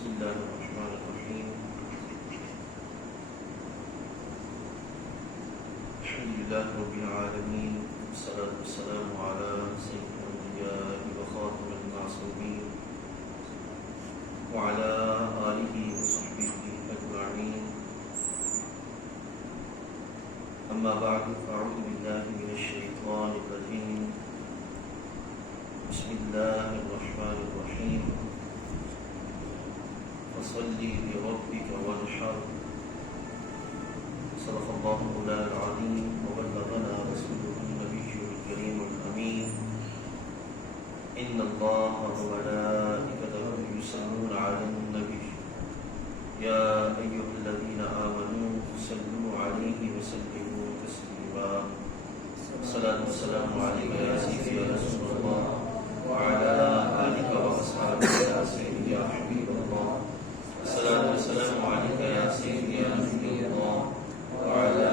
بسم الله الرحمن الرحيم. الحمد لله رب العالمين، والصلاة والسلام على سيد الأنبياء وخاتم المعصومين وعلى آله وصحبه أجمعين. أما بعد، فأعوذ بالله من الشيطان الرجيم. بسم الله الرحمن الرحيم. فصل لربك وانحر. صدق الله مولانا العظيم وبلغنا رسوله النبي الكريم الأمين. إن الله وملائكته يصلون على النبي يا أيها الذين آمنوا صلوا عليه وسلموا تسليما. الصلاة والسلام عليك يا سيدي يا رسول الله وعلى آلك وأصحابك يا سيدي يا حبيب الله. الصلاة والسلام عليك يا سيدي يا نبي الله وعلى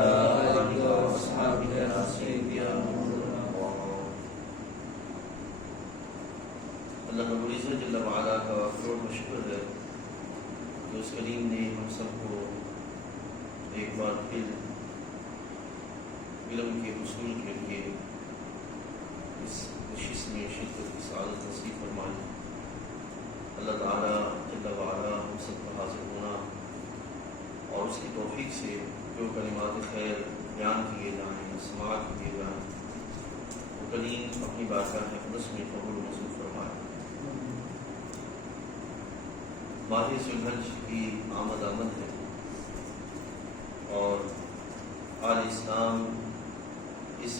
آلك وأصحابك يا سيدي يا نور الله. اللہ رب العزت جل وعلا کا کروڑ شکر ہے کہ اس کریم نے ہم سب کو ایک بار پھر علم کے حصول کے لیے اس نشست میں شرکت کی سعادت نصیب فرمائی. اللہ تعالیٰ جل وعلا ہم سب کا حاضر ہونا اور اس کی توفیق سے جو کلمات خیر بیان کیے جائیں، سماعت کیے جائیں، وہ کریم اپنی بارگاہ اقدس میں قبول و منظور فرمائے. ماہ ذوالحج کی آمد ہے اور آل اسلام اس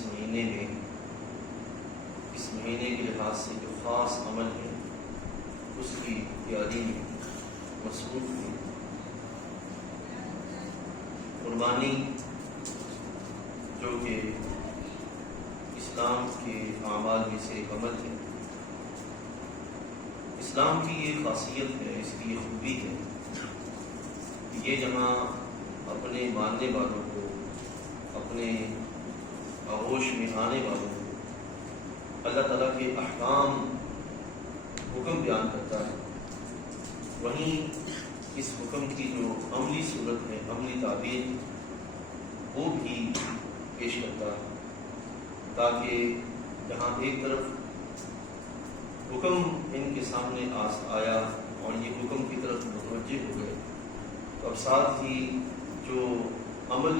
مہینے کے لحاظ سے جو خاص عمل ہے اس کی تیاری میں مصروف ہے. قربانی جو کہ اسلام کے اعمال میں سے ایک عمل ہے. اسلام کی یہ خاصیت ہے، اس کی یہ خوبی ہے کہ یہ جہاں اپنے ماننے والوں کو، اپنے آغوش میں آنے والوں کو اللہ تعالیٰ کے احکام حکم بیان کرتا ہے، وہیں اس حکم کی جو عملی صورت ہے، عملی تعبیر وہ بھی پیش کرتا ہے، تاکہ جہاں ایک طرف حکم ان کے سامنے آیا اور یہ حکم کی طرف متوجہ ہو گئے، تو اب ساتھ ہی جو عمل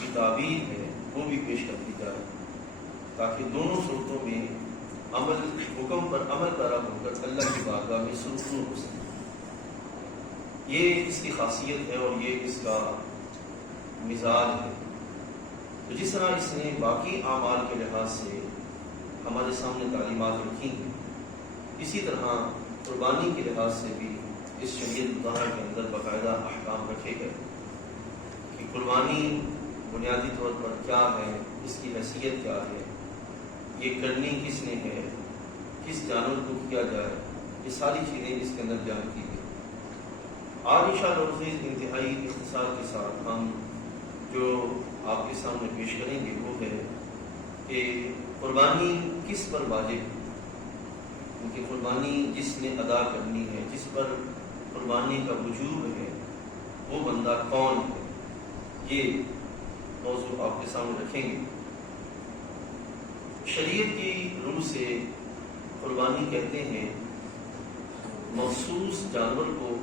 کی تعبیر ہے وہ بھی پیش کر دی جائے، تاکہ دونوں صورتوں میں حکم پر عمل پیرا ہو کر اللہ کی بارگاہ میں سرخرو ہو سکے. یہ اس کی خاصیت ہے اور یہ اس کا مزاج ہے. تو جس طرح اس نے باقی اعمال کے لحاظ سے ہمارے سامنے تعلیمات رکھی ہیں، اسی طرح قربانی کے لحاظ سے بھی اس شریعت مطہرہ کے اندر باقاعدہ احکام رکھے گئے کہ قربانی بنیادی طور پر کیا ہے، اس کی حیثیت کیا ہے، یہ کرنی کس نے ہے، کس جانور کو کیا جائے، یہ ساری چیزیں اس کے اندر بیان کی گئی. آج انشاءاللہ انتہائی اختصار کے ساتھ ہم جو آپ کے سامنے پیش کریں گے وہ ہے کہ قربانی کس پر واجب ہے، کیونکہ قربانی جس نے ادا کرنی ہے، جس پر قربانی کا وجوب ہے، وہ بندہ کون ہے، یہ موضوع آپ کے سامنے رکھیں گے. شریعت کی روح سے قربانی کہتے ہیں مخصوص جانور کو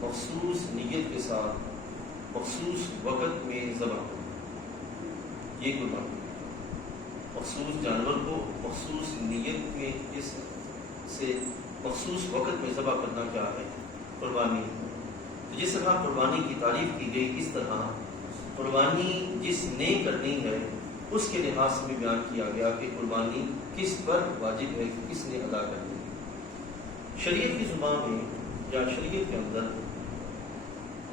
مخصوص نیت کے ساتھ مخصوص وقت میں ذبح کرنا. یہ قربانی مخصوص جانور کو مخصوص نیت میں سے مخصوص وقت میں ذبح کرنا کیا ہے، قربانی. تو جس طرح قربانی کی تعریف کی گئی، اس طرح قربانی جس نے کرنی ہے اس کے لحاظ سے بھی بیان کیا گیا کہ قربانی کس پر واجب ہے، کس نے ادا کرنی ہے. شریعت کی زبان میں یا شریعت کے اندر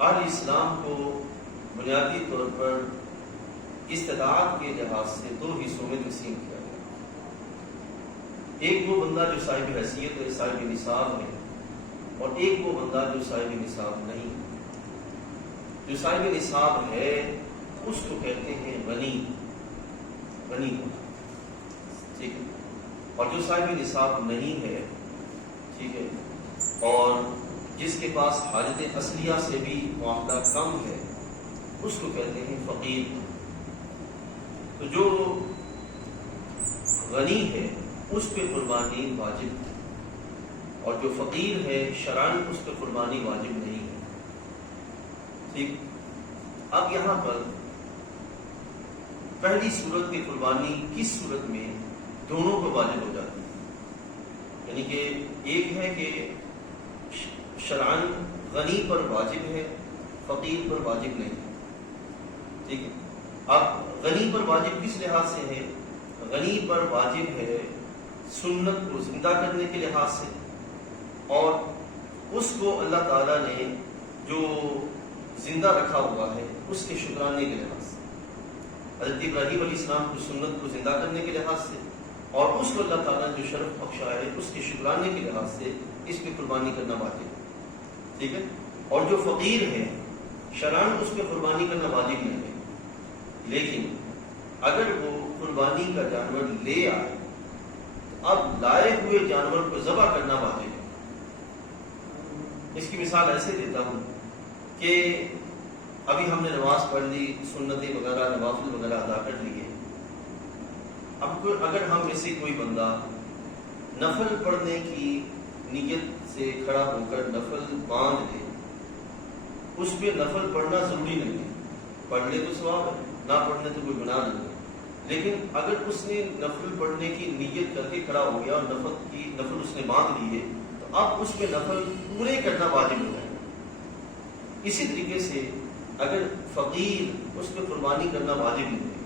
آل اسلام کو بنیادی طور پر استطاعت کے لحاظ سے دو حصوں میں تقسیم کیا گیا. ایک وہ بندہ جو صاحب حیثیت ہے، صاحب نصاب ہے، اور ایک وہ بندہ جو صاحب نصاب نہیں ہے. جو صاحب نصاب ہے اس کو کہتے ہیں غنی ہونا، ٹھیک ہے. اور جو صاحب نصاب نہیں ہے، ٹھیک ہے، اور جس کے پاس حاجت اصلیہ سے بھی معاملہ کم ہے اس کو کہتے ہیں فقیر. تو جو غنی ہے اس پہ قربانی واجب ہے، اور جو فقیر ہے شرعاً اس پہ قربانی واجب نہیں ہے. ٹھیک. اب یہاں پر پہلی صورت کی قربانی کس صورت میں دونوں کو واجب ہو جاتی ہے، یعنی کہ ایک ہے کہ شرعاً غنی پر واجب ہے، فقیر پر واجب نہیں ہے. ٹھیک ہے. اب غنی پر واجب کس لحاظ سے ہے؟ غنی پر واجب ہے سنت کو زندہ کرنے کے لحاظ سے، اور اس کو اللہ تعالیٰ نے جو زندہ رکھا ہوا ہے اس کے شکرانے کے لحاظ سے. حضرت ابراہیم علیہ السلام کو سنت کو زندہ کرنے کے لحاظ سے، اور اس کو اللہ تعالیٰ نے جو شرف بخشا ہے اس کے شکرانے کے لحاظ سے اس پہ قربانی کرنا واجب ہے. ٹھیک ہے. اور جو فقیر ہے شرعاً اس پہ قربانی کرنا واجب نہیں ہے، لیکن اگر وہ قربانی کا جانور لے آئے تو اب لائے ہوئے جانور کو ذبح کرنا واجب ہے. اس کی مثال ایسے دیتا ہوں کہ ابھی ہم نے نماز پڑھ لی، سنتیں وغیرہ نوافل وغیرہ ادا کر لیے. اب اگر ہم میں سے کوئی بندہ نفل پڑھنے کی نیت سے کھڑا ہو کر نفل باندھ لے، اس پہ نفل پڑھنا ضروری نہیں ہے، پڑھ لے تو ثواب ہے، نہ پڑھنے تو کوئی گناہ نہیں ہے. لیکن اگر اس نے نفل پڑھنے کی نیت کر کے کھڑا ہو گیا اور نفل اس نے باندھ لیے تو اب اس پہ نفل پورے کرنا واجب ہو جائے گا. اسی طریقے سے اگر فقیر اس پہ قربانی کرنا واجب نہیں ہے،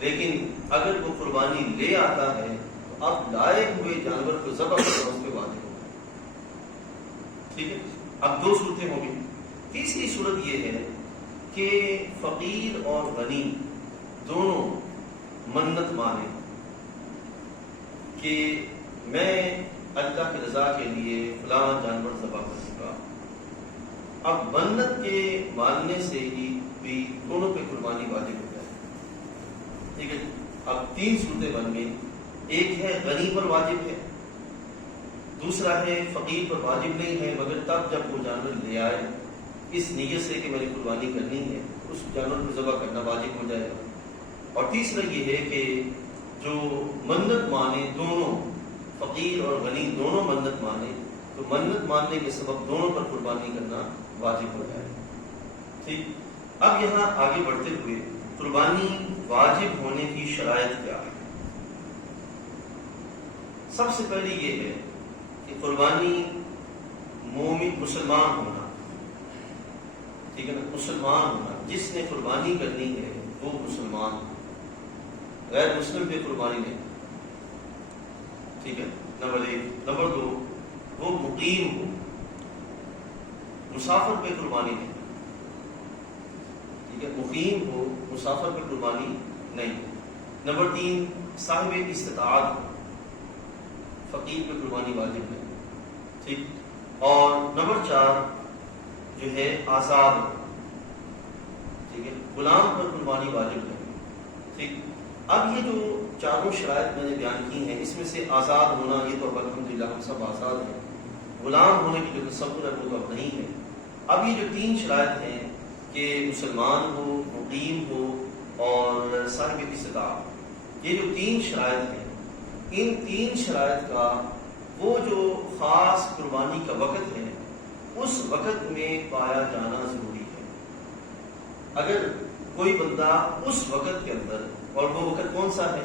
لیکن اگر وہ قربانی لے آتا ہے تو اب لائے ہوئے جانور کو ذبح کرنا اس پہ واجب ہوگا. ٹھیک ہے. اب دو صورتیں ہوں گی. تیسری صورت یہ ہے کہ فقیر اور غنی دونوں منت مانے کہ میں اللہ کی رضا کے لیے فلاں جانور ذبح کروں گا. اب منت کے ماننے سے ہی بھی دونوں پہ قربانی واجب ہو جائے. ٹھیک ہے. اب تین صورتیں بن گئی. ایک ہے غنی پر واجب ہے، دوسرا ہے فقیر پر واجب نہیں ہے مگر تب جب وہ جانور لے آئے اس نیت سے کہ میں نے قربانی کرنی ہے اس جانور کو ذبح کرنا واجب ہو جائے گا. اور تیسرا یہ ہے کہ جو منت مانے، دونوں فقیر اور غنی دونوں منت مانے تو منت ماننے کے سبب دونوں پر قربانی کرنا واجب ہو جائے. ٹھیک. اب یہاں آگے بڑھتے ہوئے قربانی واجب ہونے کی شرائط کیا ہے؟ سب سے پہلے یہ ہے کہ قربانی مومن مسلمان ہونا. ٹھیک ہے نا. مسلمان ہونا، جس نے قربانی کرنی ہے وہ مسلمان، غیر مسلم پہ قربانی نہیں. ٹھیک ہے. نمبر ایک. نمبر دو، وہ مقیم ہو، مسافر پہ قربانی نہیں. ٹھیک ہے. مقیم ہو، مسافر پہ قربانی نہیں. نمبر تین، صاحب استطاعت ہو، فقیر پہ قربانی واجب نہیں. ٹھیک. اور نمبر چار جو ہے آزاد ہو. ٹھیک ہے. غلام پر قربانی واجب نہیں. ٹھیک. اب یہ جو چاروں شرائط میں نے بیان کی ہیں اس میں سے آزاد ہونا یہ تو الحمدللہ ہم سب آزاد ہیں، غلام ہونے کی جو تصور ہے وہ تو اب نہیں ہے. اب یہ جو تین شرائط ہیں کہ مسلمان ہو، مقیم ہو اور صاحب استطاعت، یہ جو تین شرائط ہیں ان تین شرائط کا وہ جو خاص قربانی کا وقت ہے اس وقت میں پایا جانا ضروری ہے. اگر کوئی بندہ اس وقت کے اندر، اور وہ وقت کون سا ہے؟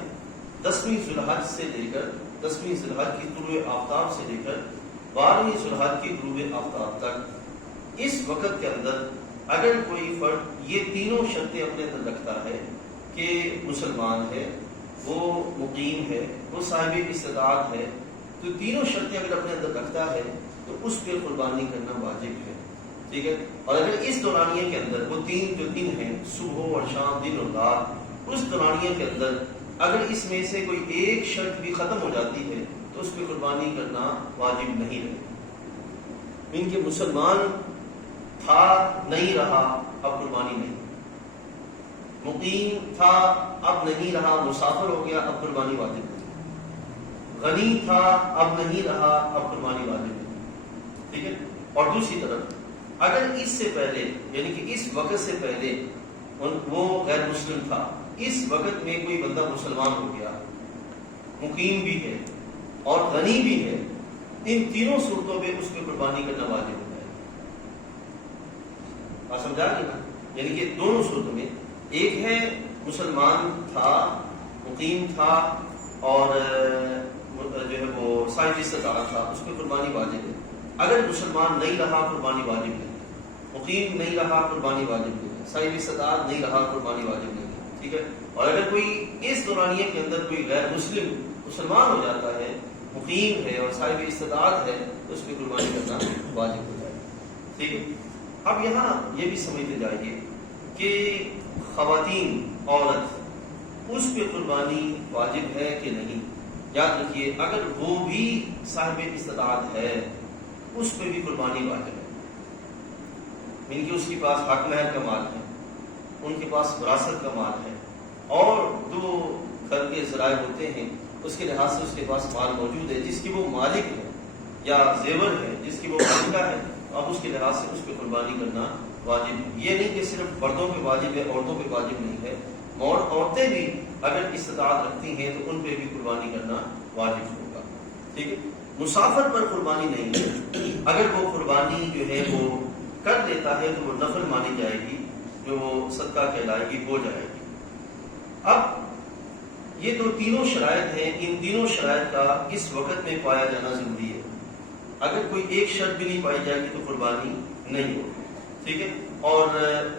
10ویں ذی الحج سے لے کر 10ویں ذی الحج کی طلوع آفتاب سے لے کر 12ویں ذی الحج کی غروب آفتاب تک، اس وقت کے اندر اگر کوئی فرد یہ تینوں شرطیں اپنے اندر رکھتا ہے کہ مسلمان ہے، وہ مقیم ہے، وہ صاحب استطاعت ہے، تو تینوں شرطیں اگر اپنے اندر رکھتا ہے تو اس پہ قربانی کرنا واجب ہے. ٹھیک ہے. اور اگر اس دورانیے کے اندر وہ تین جو دن ہیں صبح اور شام، دن اور رات، اس دورانیے کے اندر اگر اس میں سے کوئی ایک شرط بھی ختم ہو جاتی ہے تو اس پہ قربانی کرنا واجب نہیں رہے. ان کے مسلمان تھا، نہیں رہا، اب قربانی نہیں. مقیم تھا، اب نہیں رہا، مسافر ہو گیا، اب قربانی واجب نہیں. غنی تھا، اب نہیں رہا، اب قربانی واجب نہیں. ٹھیک ہے. اور دوسری طرف اگر اس سے پہلے یعنی کہ اس وقت سے پہلے وہ غیر مسلم تھا، اس وقت میں کوئی بندہ مسلمان ہو گیا، مقیم بھی ہے اور غنی بھی ہے، ان تینوں صورتوں میں اس پہ قربانی کرنا واجب ہوتا ہے۔ آپ سمجھا گے نا؟ یعنی کہ دونوں صورتوں میں، ایک ہے مسلمان تھا، مقیم تھا اور جو ہے وہ صاحب استطاعت تھا، اس پہ قربانی واجب ہے۔ اگر مسلمان نہیں رہا قربانی واجب نہیں ہے، مقیم نہیں رہا قربانی واجب نہیں ہے، صاحب استطاعت نہیں رہا قربانی واجب نہیں ہے، ٹھیک ہے۔ اور اگر کوئی اس دورانیے کے اندر کوئی غیر مسلم مسلمان ہو جاتا ہے، مقیم ہے اور صاحب استطاعت ہے، تو اس پہ قربانی کرنا واجب ہو جائے، ٹھیک ہے۔ اب یہاں یہ بھی سمجھتے جائیے کہ خواتین، عورت، اس پہ قربانی واجب ہے کہ نہیں۔ یاد رکھیے اگر وہ بھی صاحب استطاعت ہے اس پہ بھی قربانی واجب ہے، یعنی کہ اس کے پاس حق مہر کا مال ہے، ان کے پاس وراثت کا مال ہے، اور جو گھر کے ذرائع ہوتے ہیں اس کے لحاظ سے اس کے پاس مال موجود ہے، جس کی وہ مالک ہے یا زیور ہے جس کی وہ مالکہ ہے، اب اس کے لحاظ سے اس پہ قربانی کرنا واجب ہے۔ یہ نہیں کہ صرف مردوں پہ واجب ہے، عورتوں پہ واجب نہیں ہے، عورتیں بھی اگر استطاعت رکھتی ہیں تو ان پہ بھی قربانی کرنا واجب ہوگا، ٹھیک ہے۔ مسافر پر قربانی نہیں ہے، اگر وہ قربانی جو ہے وہ کر لیتا ہے تو وہ نفل مانی جائے گی، جو وہ صدقہ کہلائے گی، ہو جائے گی۔ اب یہ جو تینوں شرائط ہیں، ان تینوں شرائط کا اس وقت میں پایا جانا ضروری ہے۔ اگر کوئی ایک شرط بھی نہیں پائی جائے گی تو قربانی نہیں ہوگی، ٹھیک ہے۔ اور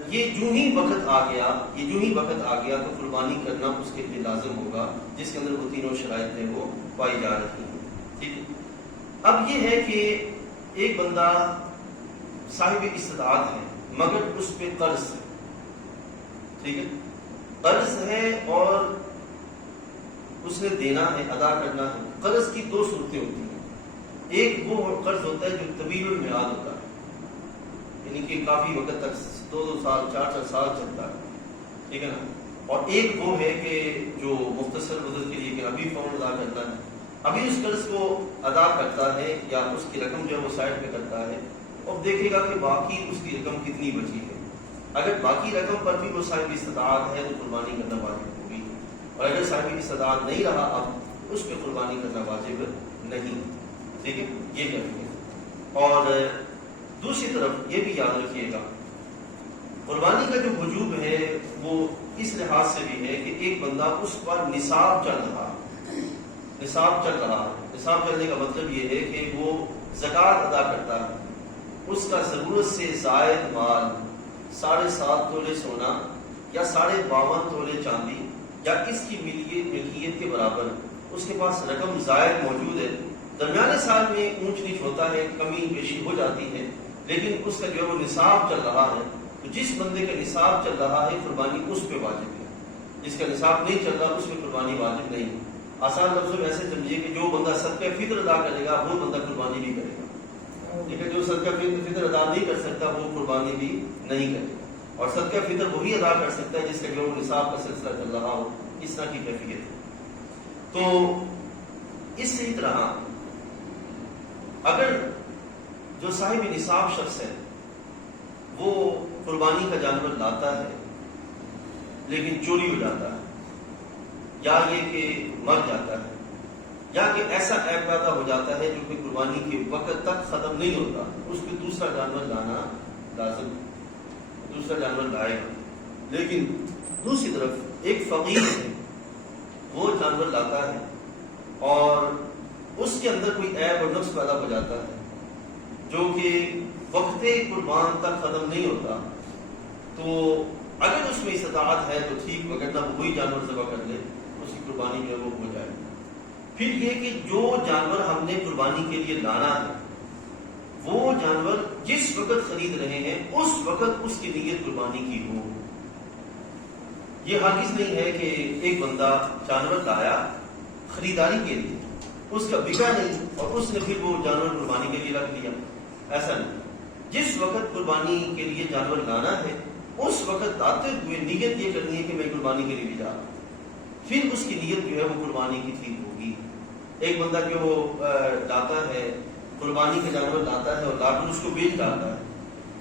یہ جو ہی وقت آ گیا تو قربانی کرنا اس کے لیے لازم ہوگا، جس کے اندر وہ تینوں شرائط ہیں وہ پائی جا رہی ہیں، ٹھیک ہے۔ اب یہ ہے کہ ایک بندہ صاحب استطاعت ہے مگر اس پہ قرض ہے، ٹھیک ہے، قرض ہے اور اس نے دینا ہے، ادا کرنا ہے۔ قرض کی دو صورتیں ہوتی ہیں، ایک وہ قرض ہوتا ہے جو طویل المیعاد ہوتا ہے، یعنی کہ کافی وقت تک 2 سال 4 سال چلتا ہے، ٹھیک ہے نا، اور ایک وہ ہے کہ جو مختصر مدت کے لیے کہ ابھی فوراً ادا کرنا ہے، ابھی اس قرض کو ادا کرتا ہے یا اس کی رقم جو ہے وہ سائڈ پہ کرتا ہے اور دیکھے گا کہ باقی اس کی رقم کتنی بچی ہے۔ اگر باقی رقم پر بھی وہ صاحب استطاعت ہے تو قربانی کرنا واجب ہوگی، اور اگر صاحب استطاعت نہیں رہا اب اس پہ قربانی کرنا واجب نہیں، ٹھیک ہے، یہ کہتے ہیں۔ اور دوسری طرف یہ بھی یاد رکھیے گا قربانی کا جو وجوب ہے وہ اس لحاظ سے بھی ہے کہ ایک بندہ اس پر نصاب چل رہا ہے، نصاب چلنے کا مطلب یہ ہے کہ وہ زکوٰۃ ادا کرتا ہے، اس کا ضرورت سے زائد مال 7.5 تولے سونا یا 52.5 تولے چاندی یا اس کی ملکیت کے برابر اس کے پاس رقم زائد موجود ہے۔ درمیانے سال میں اونچ نیچ ہوتا ہے، کمی بیشی ہو جاتی ہے، لیکن اس کا جو وہ نصاب چل رہا ہے، تو جس بندے کا نصاب چل رہا ہے قربانی اس پہ واجب ہے، جس کا نصاب نہیں چل رہا اس پہ قربانی واجب نہیں۔ آسان لفظوں میں ایسے سمجھیے کہ جو بندہ صدقہ فطر ادا کرے گا وہ بندہ قربانی بھی کرے گا، ٹھیک ہے، جو صدقہ فطر ادا نہیں کر سکتا وہ قربانی بھی نہیں کرے گا، اور صدقہ فطر وہی ادا کر سکتا ہے جس کا جو نصاب کا سلسلہ چل رہا ہو، اس طرح کی کیفیت ہے۔ تو اسی طرح اگر جو صاحب نصاب شخص ہے وہ قربانی کا جانور لاتا ہے لیکن چوری ہو جاتا ہے، یا یہ کہ مر جاتا ہے، یا کہ ایسا عیب پیدا ہو جاتا ہے جو کہ قربانی کے وقت تک ختم نہیں ہوتا، اس پہ دوسرا جانور لانا لازم، دوسرا جانور لائے گا۔ لیکن دوسری طرف ایک فقیر ہے، وہ جانور لاتا ہے اور اس کے اندر کوئی عیب اور نقص پیدا ہو جاتا ہے جو کہ وقت قربان تک ختم نہیں ہوتا، تو اگر اس میں استطاعت ہے تو ٹھیک، اگر نہ وہی جانور ذبح کر لے اس کی قربانی جو ہے وہ ہو جائے۔ پھر یہ کہ جو جانور ہم نے قربانی کے لیے لانا ہے وہ جانور جس وقت خرید رہے ہیں اس وقت اس کی نیت قربانی کی ہو۔ یہ ہرگز نہیں ہے کہ ایک بندہ جانور لایا خریداری کے لیے، اس کا بکا نہیں اور اس نے پھر وہ جانور قربانی کے لیے رکھ لیا، ایسا نہیں۔ جس وقت قربانی کے لیے جانور لانا ہے اس وقت آتے ہوئے نیت یہ کرنی ہے کہ میں قربانی کے لیے بھی جا رہا ہوں، پھر اس کی نیت جو ہے وہ قربانی کی ٹھیک ہوگی۔ ایک بندہ جو لاتا ہے قربانی کا جانور لاتا ہے اور لا کر اس کو بیچ ڈالتا ہے،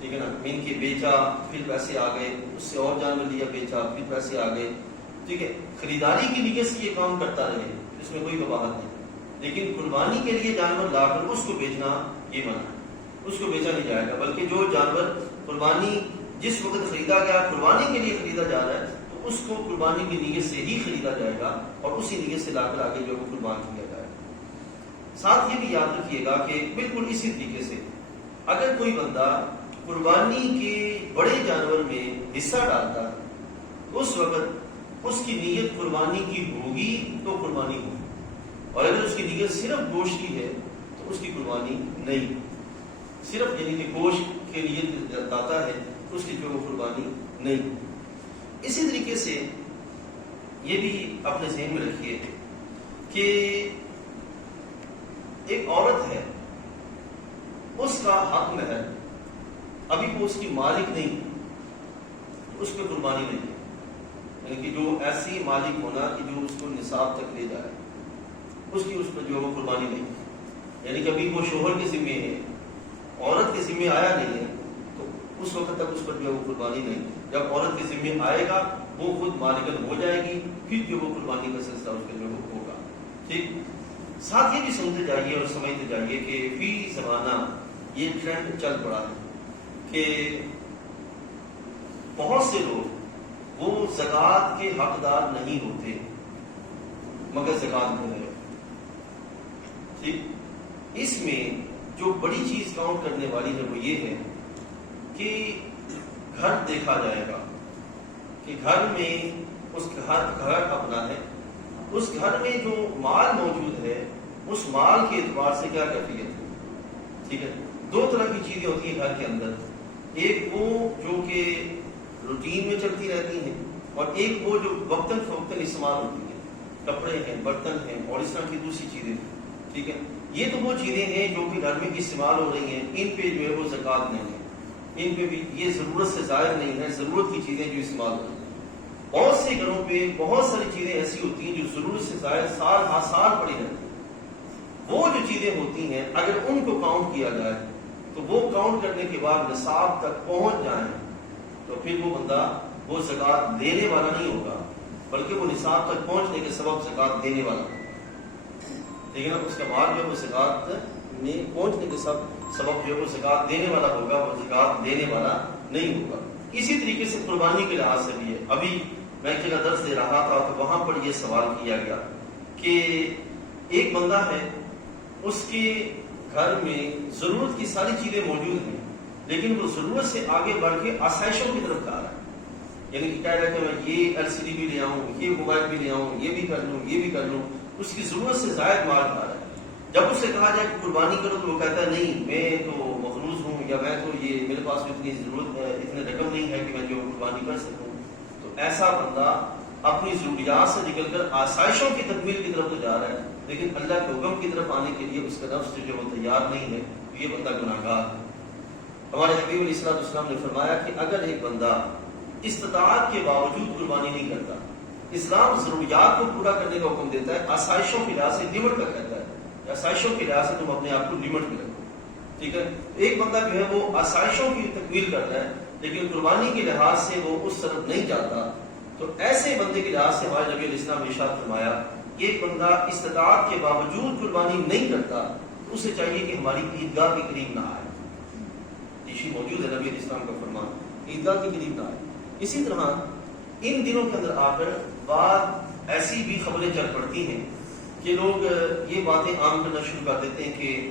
ٹھیک ہے نا، مین کے بیچا پھر پیسے آ گئے، اس سے اور جانور لیا بیچا پھر پیسے آ گئے، ٹھیک ہے، خریداری کی نیت سے یہ کام کرتا رہے، اس میں کوئی قباحت نہیں، لیکن قربانی کے لیے جانور لا کر اس کو بیچنا یہ منع ہے، اس کو بیچا نہیں جائے گا، بلکہ جو جانور قربانی جس وقت خریدا گیا قربانی کے لیے خریدا جا رہا ہے تو اس کو قربانی کی نیت سے ہی خریدا جائے گا اور اسی نیت سے لا کر آگے جو قربان کیا جائے گا۔ ساتھ یہ بھی یاد رکھیے گا کہ بالکل اسی طریقے سے اگر کوئی بندہ قربانی کے بڑے جانور میں حصہ ڈالتا ہے اس وقت اس کی نیت قربانی کی ہوگی تو قربانی ہوگی، اور اگر اس کی نیت صرف گوشت کی ہے تو اس کی قربانی نہیں، صرف یعنی کہ گوشت کے نیت لاتا ہے اس کی جو وہ قربانی نہیں۔ اسی طریقے سے یہ بھی اپنے ذہن میں رکھیے کہ ایک عورت ہے، اس کا حق میں ہے، ابھی وہ اس کی مالک نہیں، اس پہ قربانی نہیں ہے، یعنی کہ جو ایسی مالک ہونا کہ جو اس کو نصاب تک لے جائے، اس کی اس پر جو وہ قربانی نہیں ہے، یعنی کہ ابھی وہ شوہر کے ذمے ہے، عورت کے ذمے آیا نہیں ہے تو اس وقت تک اس پر جو وہ قربانی نہیں، جب عورت کے ذمے آئے گا وہ خود مالکن ہو جائے گی پھر جو وہ قربانی کا سلسلہ اس کے جو ہوگا، ٹھیک۔ ساتھ یہ بھی سمجھتے جائیے اور سمجھتے جائیے کہ فی زمانہ یہ ٹرینڈ چل پڑا ہے کہ بہت سے لوگ وہ زکوٰۃ کے حقدار نہیں ہوتے مگر زکوٰۃ دے رہے، ٹھیک۔ اس میں جو بڑی چیز کاؤنٹ کرنے والی ہے وہ یہ ہے کہ گھر دیکھا جائے گا کہ گھر میں اس گھر اپنا ہے، اس گھر میں جو مال موجود ہے اس مال کے اعتبار سے کیا کیفیت ہے، ٹھیک ہے۔ دو طرح کی چیزیں ہوتی ہیں گھر کے اندر، ایک وہ جو کہ روٹین میں چلتی رہتی ہیں اور ایک وہ جو وقتاً فوقتاً استعمال ہوتی ہیں، کپڑے ہیں، برتن ہیں اور اس طرح کی دوسری چیزیں، ٹھیک ہے۔ یہ تو وہ چیزیں ہیں جو کہ گھر میں استعمال ہو رہی ہیں، ان پہ جو ہے وہ زکوٰۃ نہیں ہے، ان پہ بھی یہ ضرورت سے زائد نہیں ہے، ضرورت کی چیزیں جو استعمال ہو رہی ہیں۔ بہت سے گھروں پہ بہت ساری چیزیں ایسی ہوتی ہیں جو ضرورت سے زائد سال ہر سال پڑی رہتی ہیں، وہ جو چیزیں ہوتی ہیں اگر ان کو کاؤنٹ کیا جائے تو وہ کاؤنٹ کرنے کے بعد نصاب تک پہنچ جائیں تو پھر وہ بندہ وہ زکوٰۃ دینے والا نہیں ہوگا، بلکہ وہ نصاب تک پہنچنے کے سبب زکوٰۃ دینے والا، لیکن اس کا مال جو ہے وہ زکوٰۃ میں پہنچنے کے سبب جو ہے وہ زکوٰۃ دینے والا ہوگا، وہ زکوٰۃ دینے والا نہیں ہوگا۔ اسی طریقے سے قربانی کے لحاظ سے بھی ہے، ابھی میں ایک جگہ درس دے رہا تھا تو وہاں پر یہ سوال کیا گیا کہ ایک بندہ ہے، اس کے گھر میں ضرورت کی ساری چیزیں موجود ہیں لیکن وہ ضرورت سے آگے بڑھ کے آسائشوں کی طرف جا رہا ہے، یعنی کہ کہہ رہا ہے کہ میں یہ LCD بھی لے آؤں، یہ موبائل بھی لے آؤں، یہ بھی کر لوں، یہ بھی کر لوں، اس کی ضرورت سے زائد مال کھا رہا ہے۔ جب اس سے کہا جائے کہ قربانی کرو تو وہ کہتا ہے نہیں میں تو مخلوص ہوں، یا میں تو یہ میرے پاس اتنی ضرورت ہے، اتنے رقم نہیں ہے کہ میں جو قربانی کر سکوں۔ تو ایسا بندہ اپنی ضروریات سے نکل کر آسائشوں کی تکمیل کی طرف تو جا رہا ہے لیکن اللہ کے حکم کی طرف آنے کے لیے اس کا نفس جو وہ تیار نہیں ہے، تو یہ بندہ گناہگار ہے۔ ہمارے حبیب علیہ السلام نے فرمایا کہ اگر ایک بندہ استطاعت کے باوجود قربانی نہیں کرتا، اسلام ضروریات کو پورا کرنے کا حکم دیتا ہے، آسائشوں کے لحاظ سے لمٹ کا کہتا ہے، آسائشوں کے لحاظ سے تم اپنے آپ کو لمٹ میں رکھو، ٹھیک ہے۔ ایک بندہ جو ہے وہ آسائشوں کی تکمیل کر رہا ہے لیکن قربانی کے لحاظ سے وہ اس طرف نہیں جاتا، تو ایسے بندے کے لحاظ سے ہمارے نبی علیہ السلام نے ارشاد فرمایا کہ ایک بندہ استطاعت کے باوجود قربانی نہیں کرتا تو اسے چاہیے کہ ہماری عیدگاہ کے قریب نہ آئے، یہ موجود ہے نبی علیہ السلام کا فرمان، عیدگاہ کے قریب نہ آئے۔ اسی طرح ان دنوں کے اندر آ کر بعد ایسی بھی خبریں چل پڑتی ہیں کہ لوگ یہ باتیں عام کرنا شروع کر دیتے ہیں کہ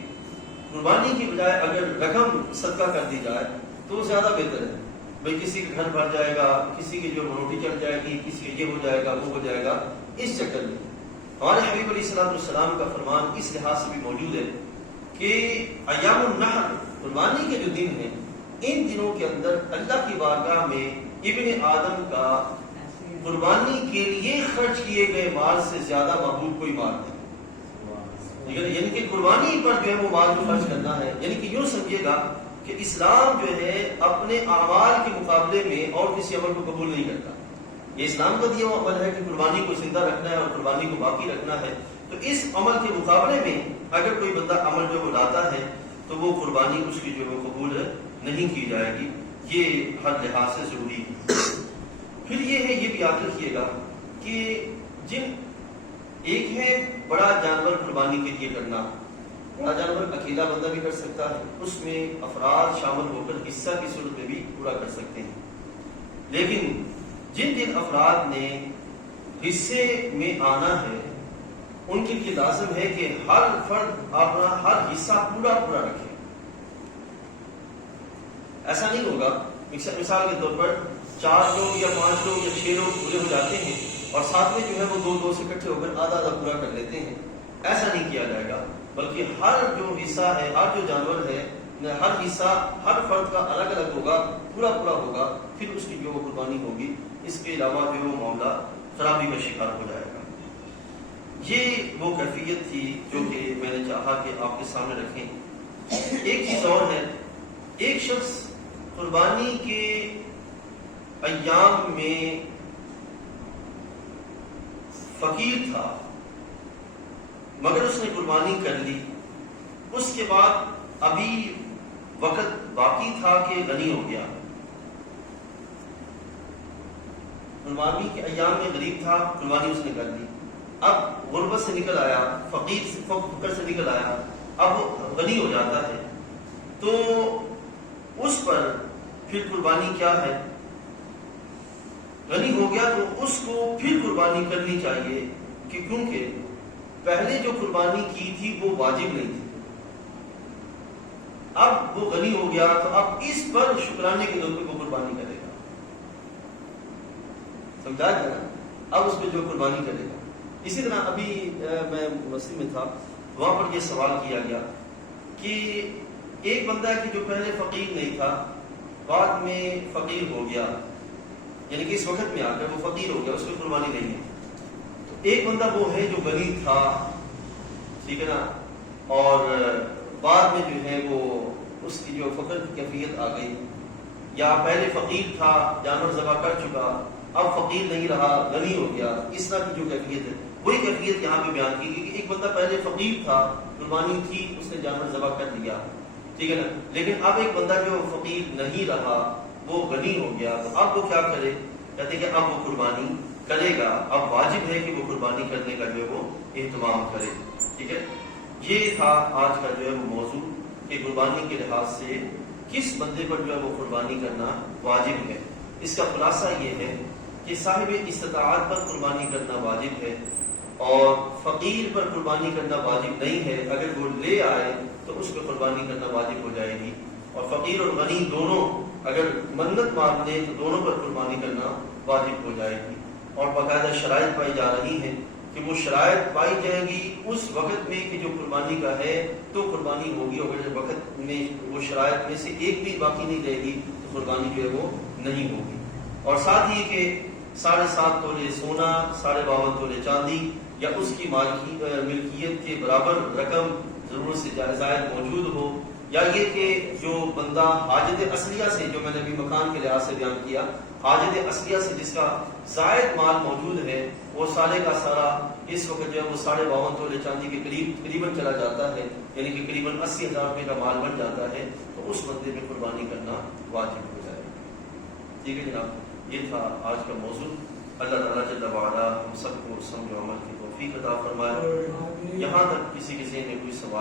قربانی کی بجائے اگر رقم صدقہ کر دی جائے تو زیادہ بہتر ہے، بھائی کسی کا گھر بھر جائے گا، کسی کی جو روٹی چڑھ جائے گی، کسی کا یہ ہو جائے گا وہ ہو جائے گا، اس چکر میں ہمارے حبیب علیہ السلام کا فرمان اس لحاظ سے بھی موجود ہے کہ ایام النحر قربانی کے جو دن ہیں ان دنوں کے اندر اللہ کی بارگاہ میں ابن آدم کا قربانی کے لیے خرچ کیے گئے مال سے زیادہ محبوب کوئی مال نہیں، یعنی کہ قربانی پر جو ہے وہ مال جو خرچ کرنا ہے، یعنی کہ یوں سمجھیے گا کہ اسلام جو ہے اپنے اعمال کے مقابلے میں اور کسی عمل کو قبول نہیں کرتا۔ یہ اسلام کا دیا ہوا عمل ہے کہ قربانی کو زندہ رکھنا ہے اور قربانی کو باقی رکھنا ہے، تو اس عمل کے مقابلے میں اگر کوئی بندہ عمل جو وہ لاتا ہے تو وہ قربانی اس کی جو وہ قبول نہیں کی جائے گی. یہ ہر لحاظ سے ضروری ہے. پھر یہ ہے، یہ بھی یاد رکھیے گا کہ ایک ہے بڑا جانور قربانی کے لیے کرنا. بڑا جانور اکیلا بندہ بھی کر سکتا ہے، اس میں افراد شامل ہو کر حصہ کی صورت میں بھی پورا کر سکتے ہیں. لیکن جن افراد نے حصے میں آنا ہے ان کے لیے لازم ہے کہ ہر فرد اپنا ہر حصہ پورا رکھے. ایسا نہیں ہوگا مثال کے طور پر 4 لوگ یا 5 لوگ یا 6 لوگ پورے ہو جاتے ہیں اور ساتھ میں جو ہے وہ 2 سے اکٹھے ہو کر آدھا پورا کر لیتے ہیں. ایسا نہیں کیا جائے گا، بلکہ ہر جو حصہ ہے، ہر جو جانور ہے، ہر حصہ ہر فرد کا الگ الگ ہوگا، پورا ہوگا، پھر اس کی جو قربانی ہوگی. اس کے علاوہ جو وہ معاملہ خرابی کا شکار ہو جائے گا. یہ وہ کیفیت تھی جو کہ میں نے چاہا کہ آپ کے سامنے رکھیں. ایک چیز اور ہے، ایک شخص قربانی کے ایام میں فقیر تھا مگر اس نے قربانی کر لی. اس کے بعد ابھی وقت باقی تھا کہ غنی ہو گیا. قربانی کے ایام میں غریب تھا، قربانی اس نے کر لی. اب غربت سے نکل آیا، فقر سے نکل آیا، اب غنی ہو جاتا ہے. تو اس پر پھر قربانی کیا ہے؟ غنی ہو گیا تو اس کو پھر قربانی کرنی چاہیے، کہ کیونکہ پہلے جو قربانی کی تھی وہ واجب نہیں تھی. اب وہ غنی ہو گیا تو اب اس پر شکرانے کے طور پہ وہ قربانی کرے گا. سمجھا گیا نا؟ اب اس پہ جو قربانی کرے گا. اسی طرح ابھی میں مسجد میں تھا، وہاں پر یہ سوال کیا گیا کہ ایک بندہ ہے کہ جو پہلے فقیر نہیں تھا، بعد میں فقیر ہو گیا، یعنی کہ اس وقت میں آ کر وہ فقیر ہو گیا، اس کی قربانی نہیں ہے. تو ایک بندہ وہ ہے جو غنی تھا، ٹھیک ہے نا، اور بعد میں جو ہے وہ اس کی جو فقر کی کیفیت آ گئی، یا پہلے فقیر تھا، جانور ذبح کر چکا، اب فقیر نہیں رہا، غنی ہو گیا. اس طرح کی جو کیفیت ہے وہی کیفیت یہاں پہ بیان کی گئی کہ ایک بندہ پہلے فقیر تھا، قربانی تھی، اس نے جانور ذبح کر دیا، ٹھیک ہے نا، لیکن اب ایک بندہ جو فقیر نہیں رہا وہ غنی ہو گیا، تو اب وہ کیا کرے؟ کہتے ہیں کہ اب وہ قربانی کرے گا. اب واجب ہے کہ وہ قربانی کرنے کا جو ہے وہ اہتمام کرے. ٹھیک ہے، یہ تھا آج کا جو ہے وہ موضوع کہ قربانی کے لحاظ سے کس بندے پر جو ہے وہ قربانی کرنا واجب ہے. اس کا خلاصہ یہ ہے کہ صاحب استطاعت پر قربانی کرنا واجب ہے اور فقیر پر قربانی کرنا واجب نہیں ہے. اگر وہ لے آئے تو اس پہ قربانی کرنا واجب ہو جائے گی، اور فقیر اور غنی دونوں اگر منت مان لیں تو دونوں پر قربانی کرنا واجب ہو جائے گی. اور باقاعدہ شرائط پائی جا رہی ہیں کہ وہ شرائط پائی جائیں گی اس وقت میں کہ جو قربانی کا ہے تو قربانی ہوگی، اور اگر وقت میں وہ شرائط میں سے ایک بھی باقی نہیں رہے گی تو قربانی جو ہے وہ نہیں ہوگی. اور ساتھ ہی کہ 7.5 تولے سونا، 52.5 تولے چاندی یا اس کی ملکیت کے برابر رقم ضرورت سے زائد موجود ہو، یا یہ کہ جو بندہ حاجت اصلیہ سے، جو میں نے ابھی مکان کے لحاظ سے بیان کیا، حاجت اصلیہ سے جس کا زائد مال موجود ہے وہ سارے کا سارا اس وقت جو ہے وہ 52.5 تولے چاندی کے قریباً چلا جاتا ہے، یعنی کہ قریباً 80,000 روپے کا مال بن جاتا ہے، تو اس بندے میں قربانی کرنا واجب ہو جائے. ٹھیک ہے جناب، یہ تھا آج کا موضوع. اللہ تعالیٰ جل وعلا ہم سب کو سمجھ و عمل کی توفیق عطا فرمائے. یہاں تک کسی نے کوئی سوال